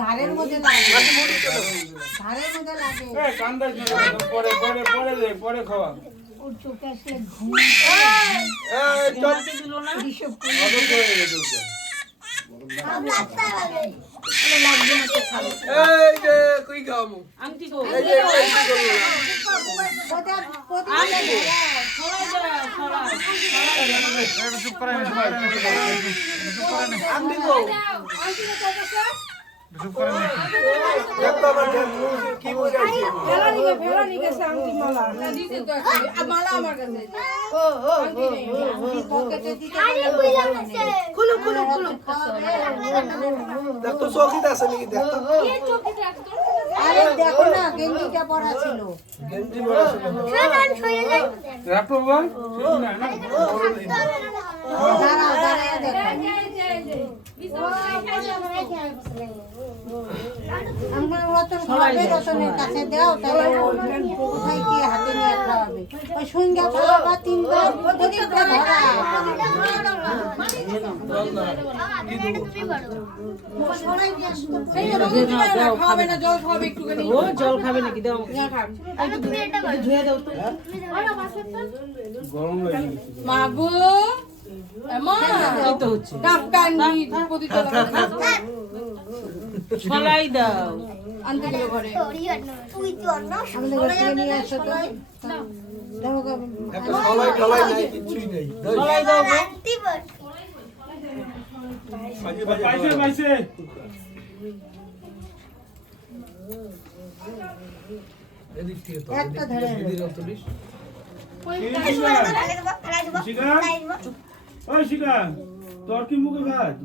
ঘাড়ের মধ্যে লাগে, ঘাড়ের মধ্যে লাগে। কান্দাস না, পরে পরে পরে দে, পরে খাওয়া। ওর চোখে আসলে ঘুম এই চল এইসব অবশ হয়ে গেছে ওটা। লাগবে না তো খাবে। এই যে কই গামু আংটি গো এই যে এই করব চুপ করে আমদি গো চুপ করে দেখো আমার কি বলে আছে ফেলা নিকে আংটি মালা দিতে তো মালা আমার কাছে পকেটে দিতে খুলো খুলো খুলো দেখ তো চৌকিত আছে নাকি দেখ তো আরে দেখো না গেঞ্জিটা পরা ছিল গেঞ্জি পরা ছিল রাখো বাবা না না দাঁড়া দাঁড়ায় দেখো আমরা রতন খাবে রতনের কাছে দাও তাহলে কোথায় কি হাতে নিয়ে খাওয়াবে ওই সঙ্গে খাওয়াবা তিনবার ওদিকটা ধরা খাওয়াবে না জল খাওয়াবে একটুখানি ও জল খাবে নাকি দাও একটু ধুয়ে দাও তো গরম লাগে মাগো এমা এই তো হচ্ছে কাপকানি প্রতিতলা ছলাই দাও আনতে গেল ঘরে আমাদের ঘর থেকে নিয়ে আসো তো দেখো একটা সলাই গলাই নাই কিছুই নাই ছলাই দাও গো পাইছে পাইছে এদিক থেকে তো একটা ধরে এদিক তুলিস শিকা ওই শিকা তোর কি মুখে ভাত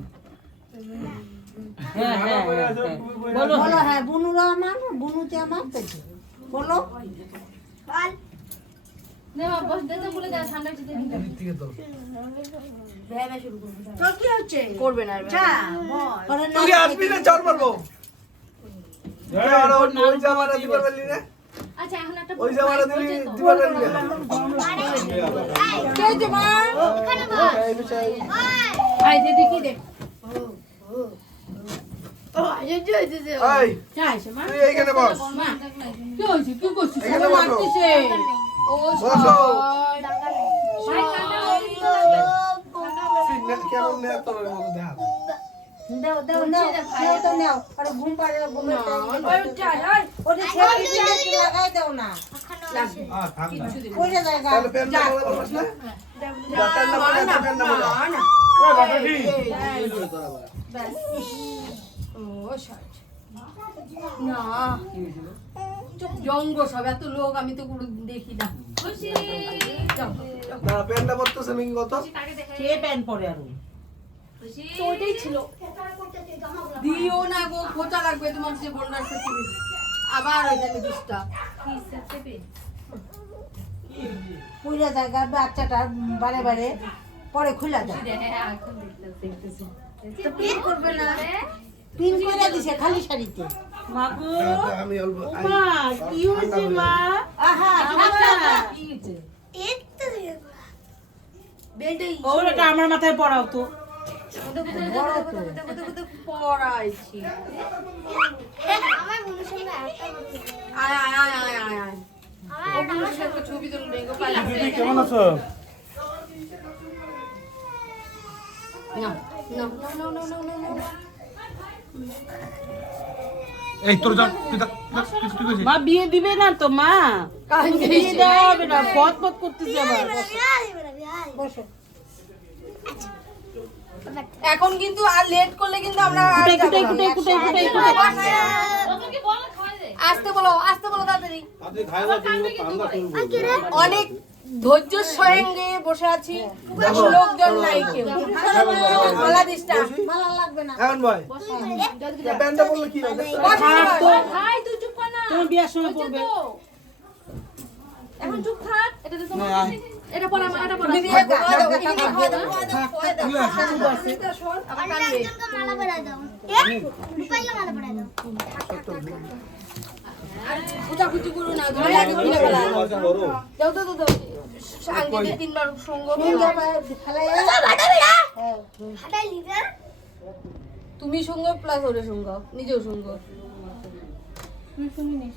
হ্যাঁ হ্যাঁ বলো হ্যাঁ বুনুরা আমার বুনুতে আমার পেছে বলো এদিক থেকে তো তোর কি হচ্ছে করবে না তুই আসবি না চল মারবো আর ওই জামাটা দিবার বললি না আচ্ছা এখন একটা ওই জামাটা দিলি দিবার বললি না কে যে মা এখানে বস এই বিষয় আই দে দেখি দে এই যাইছে মা তুই এইখানে বস মা কি হইছে কি করছিস এখানে বসো। মারতিছে ও বসো ভাই কাটা সিগন্যাল কেমন নেয় তোর মতো দেখ দাও দাও নাও নাও তো নাও আরে ঘুম পাড়ে ঘুমে ওই উঠা ওই ওরে ছেড়ে লাগাই দাও না থাক না কইরে জায়গা তাহলে প্যান্টটা বলে বলছ না প্যান্টটা বলে প্যান্টটা বলে না ও বাবাজি ও শাট না চুপ জঙ্গ সব এত লোক আমি তো কোনো দেখি না খুশি না প্যান্টটা পরতেছে নাকি কত কাকে দেখাই কে প্যান্ট পরে আর খুশি তো ওইটাই ছিল দিও না গো খোঁচা লাগবে তোমার যে বন্ডার সত্যি আবার ওইখানে দুষ্টা কি সেপে পুরা জায়গা বাচ্চাটা বারে বারে পরে খুলে যায় এখন দেখতেছি তো পিন করবে না পিন করে দিছে খালি শাড়িতে মাগো আমি অল্প মা কি হয়েছে মা আহা কি হয়েছে বেলটাই ওটা আমার মাথায় পড়াও তো পড়াইছি আয় আয় আয় আয় আয় আয় ওগুলোর সাথে ছবি তুলে নেগো দিদি কেমন আছো না না না না না না না এই তোর যা পিতা তুই কইছিস মা বিয়ে দিবে না তো মা কাহিনী বিয়ে দেওয়া হবে না পথ পথ করতেছে আবার বসো এখন কিন্তু আর লেট করলে কিন্তু আমরা আর কুটাই যাবো কুটাই না। কুটাই কুটাই কুটাই কুটাই তোকে বল খাওয়া দে আসতে বলো তাড়াতাড়ি আপনি খাইবা তুমি ঠান্ডা করব অনেক ধৈর্য সঙ্গে বসে আছি লোকজন নাই কেউ মালা দিসটা মালা লাগবে না এখন ভাই প্যান্টটা পরলে কি হবে খারাপ তো ভাই তুই চুপ কর না তুমি বিয়ার সময় পড়বে এখন চুপ থাক এটা তো তোমার এটা পড়া এটা পড়া তুমি দিয়ে খাওয়া দাও খাওয়া দাও আবার কাঁদবে খুঁচাখুচি করো না ধরে আগে খুলে ফেলা দাও দাও দাও আঙ্গিতে তিনবার সঙ্গ তুমি শুঙ্গ প্লাস ওরে শুঙ্গ নিজেও শুঙ্গ তুমি শুনিনি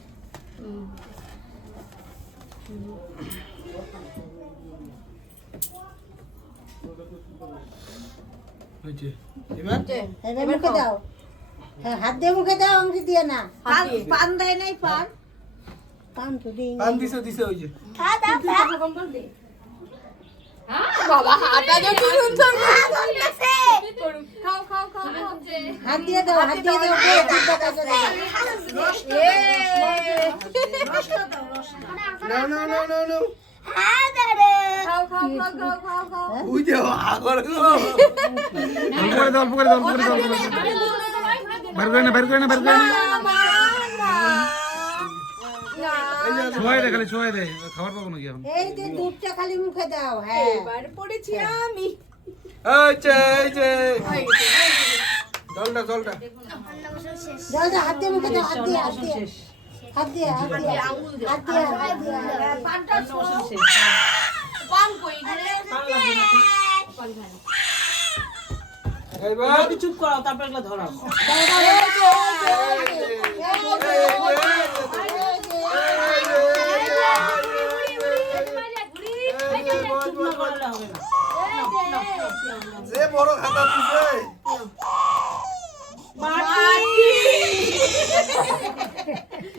হয়েছে এবার এবার মুখে দাও হ্যাঁ হাত দিয়ে মুখে দাও আঙুলি দিয়ে না পান দেয় নাই পান পান তো দিই পান দিছে দিছে ওই যে বাবা হাতটা যে কি সুন্দর খাও খাও খাও হাত দিয়ে দাও হাত দিয়ে দাও দুধটা কাছে দাও না না না না না খাও খাও খাও খাও খাও খাও ওই যে আগর গো অল্প করে দাও বের করে না ছোঁয়াই দে খালি ছোঁয়াই দে খাবার পাবো নাকি এখন এই যে দুধটা খালি মুখে দাও হ্যাঁ এবার পড়েছি আমি এই যে জলটা জলটা হাত দিয়ে মুখে দাও হাত দিয়ে পানটা পান কই এইবার চুপ করো তারপর এগুলো ধরাও করলে হবে না যে বড় খাতা দিছে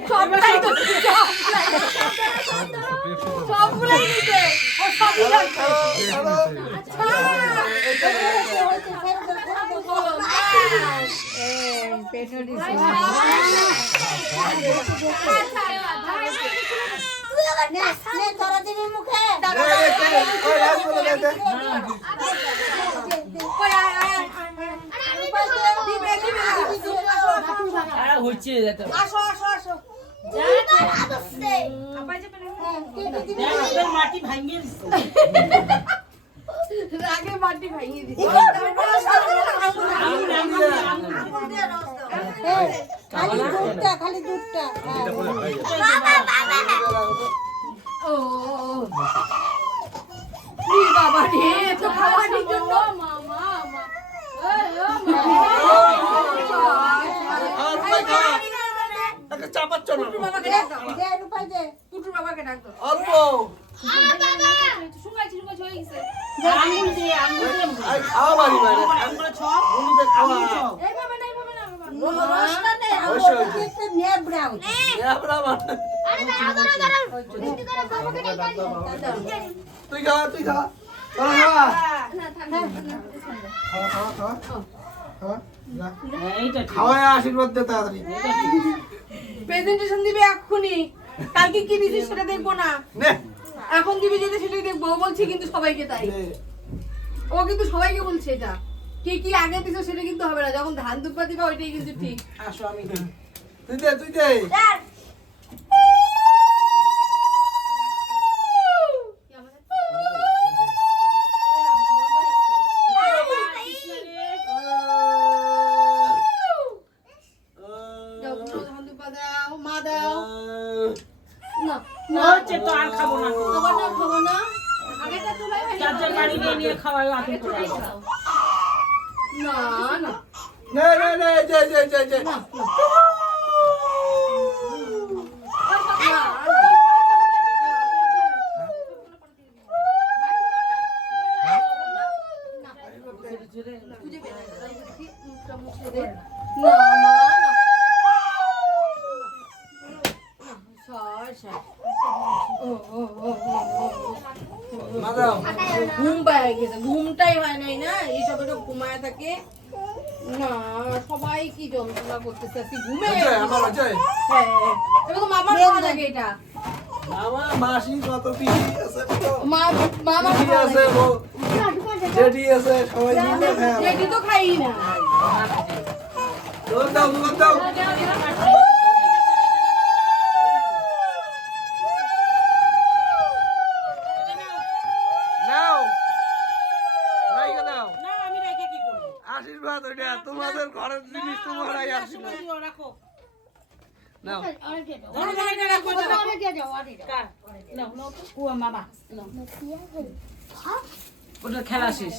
সবটাই তো সবগুলাই নিতে ও সবগুলাই ধরা দিবি মুখে হচ্ছে আসো আসো আসো মাটি ভাঙিয়ে দিচ্ছে রাগে মাটি ভাঙিয়ে দিছে খালি দুধটা ও বাবা রে তো খাওয়ানোর জন্য মামা একটা চাপাচ্ছ না বাবাকে ডাক দাও দে রূপাই দে পুটুর বাবাকে ডাক দাও অল্প শুকাইছি হয়ে গেছে আঙ্গুল দিয়ে আই খাওয়া বাড়ি বাইরে আঙ্গুল ছক বন্ধুকে খাওয়া এইভাবে না বাবা রসটা নে অবশ্যই। আমার একটু নেট ব্রাউন এবড়া মানে তুই খা তোরা খা এইটা খাওয়ায় আশীর্বাদ দে তাড়াতাড়ি প্রেজেন্টেশন দিবে এক্ষুনি কালকে কি দিছিস সেটা দেখবো না নে এখন দিবি যেটা সেটাই দেখবো ও বলছি কিন্তু সবাইকে তাই নে। ও কিন্তু সবাইকে বলছে এটা কি কি আগে দিছো সেটা কিন্তু হবে না যখন ধান দুপা দিবা ওইটাই কিন্তু ঠিক আসো আমি তুই দে ধান দুপা দাও মা দাও না হচ্ছে তো আর খাবো না তো আবার না খাবো না আগেটা চুলাই ভাই চারজন বাড়ি নিয়ে খাওয়াই আতুন করে না না নে জয় মাদাও ঘুম পায় গেছে ঘুমটাই হয় নাই না এইসব একটু ঘুমায় থাকে না সবাই কি যন্ত্রণা করতেছে আজকে ঘুমে আমার জয় হ্যাঁ এবার তো মামার খাওয়া লাগে এটা আমার মাসি কত পিসি আছে মামার পিসি খাওয়া আছে লাগে জেঠি আছে সবাই মিলে খায় যেটি তো খাই না দোল দাও নাও রাইখে দাও না আমি রেখে কি করব আশীর্বাদ ওইটা তোমাদের ঘরের জিনিস তোমরাই আশীর্বাদ রাখো নাও রাখো কার নাও নাও তো ও মামা ওটা খেলা শেষ